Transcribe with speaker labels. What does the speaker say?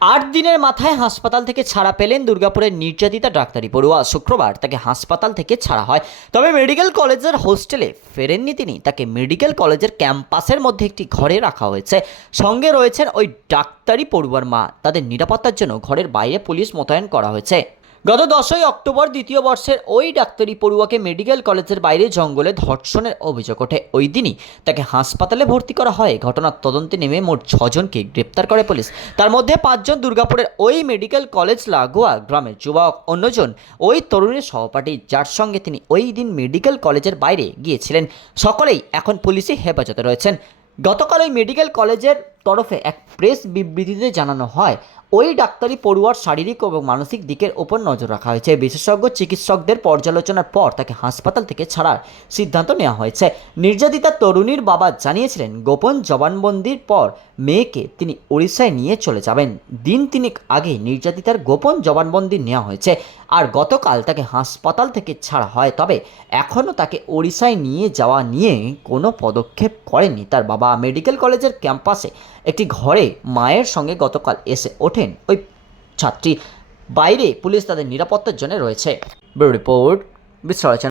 Speaker 1: আট দিনের মাথায় হাসপাতাল থেকে ছাড়া পেলেন দুর্গাপুরের নির্যাতিতা ডাক্তারি পড়ুয়া। শুক্রবার তাকে হাসপাতাল থেকে ছাড়া হয়। তবে মেডিকেল কলেজের হোস্টেলে ফেরেননি তিনি। তাকে মেডিকেল কলেজের ক্যাম্পাসের মধ্যে একটি ঘরে রাখা হয়েছে। সঙ্গে রয়েছেন ওই ডাক্তারি পড়ুয়ার মা। তাদের নিরাপত্তার জন্য ঘরের বাইরে পুলিশ মোতায়েন করা হয়েছে। গত দশই অক্টোবর দ্বিতীয় বর্ষের ওই ডাক্তারি পড়ুয়াকে মেডিকেল কলেজের বাইরে জঙ্গলে ধর্ষণের অভিযোগ ওঠে। ওই দিনই তাকে হাসপাতালে ভর্তি করা হয়। ঘটনার তদন্তে নেমে মোট ছজনকে গ্রেপ্তার করে পুলিশ। তার মধ্যে পাঁচজন দুর্গাপুরের ওই মেডিকেল কলেজ লাগোয়া গ্রামের যুবক, অন্যজন ওই তরুণের সহপাঠী, যার সঙ্গে তিনি ওই দিন মেডিকেল কলেজের বাইরে গিয়েছিলেন। সকলেই এখন পুলিশি হেফাজতে রয়েছেন। গতকাল ওই মেডিকেল কলেজের তরফে এক প্রেস বিবৃতিতে জানানো হয়, ওই ডাক্তারি পড়ুয়ার শারীরিক এবং মানসিক দিকের ওপর নজর রাখা হয়েছে। বিশেষজ্ঞ চিকিৎসকদের পর্যালোচনার পর তাকে হাসপাতাল থেকে ছাড়ার সিদ্ধান্ত নেওয়া হয়েছে। নির্যাতিতা তরুণীর বাবা জানিয়েছিলেন, গোপন জবানবন্দির পর মেয়েকে তিনি ওড়িশায় নিয়ে চলে যাবেন। দিন তিনেক আগে নির্যাতিতার গোপন জবানবন্দি নেওয়া হয়েছে আর গতকাল তাকে হাসপাতাল থেকে ছাড়া হয়। তবে এখনও তাকে ওড়িশায় নিয়ে যাওয়া নিয়ে কোনো পদক্ষেপ করেনি তার বাবা। মেডিকেল কলেজের ক্যাম্পাসে একটি ঘরে মায়ের সঙ্গে গতকাল এসে ওঠেন ওই ছাত্রী। বাইরে পুলিশ তাদের নিরাপত্তার জন্য রয়েছে। রিপোর্ট বিশ্লেষণ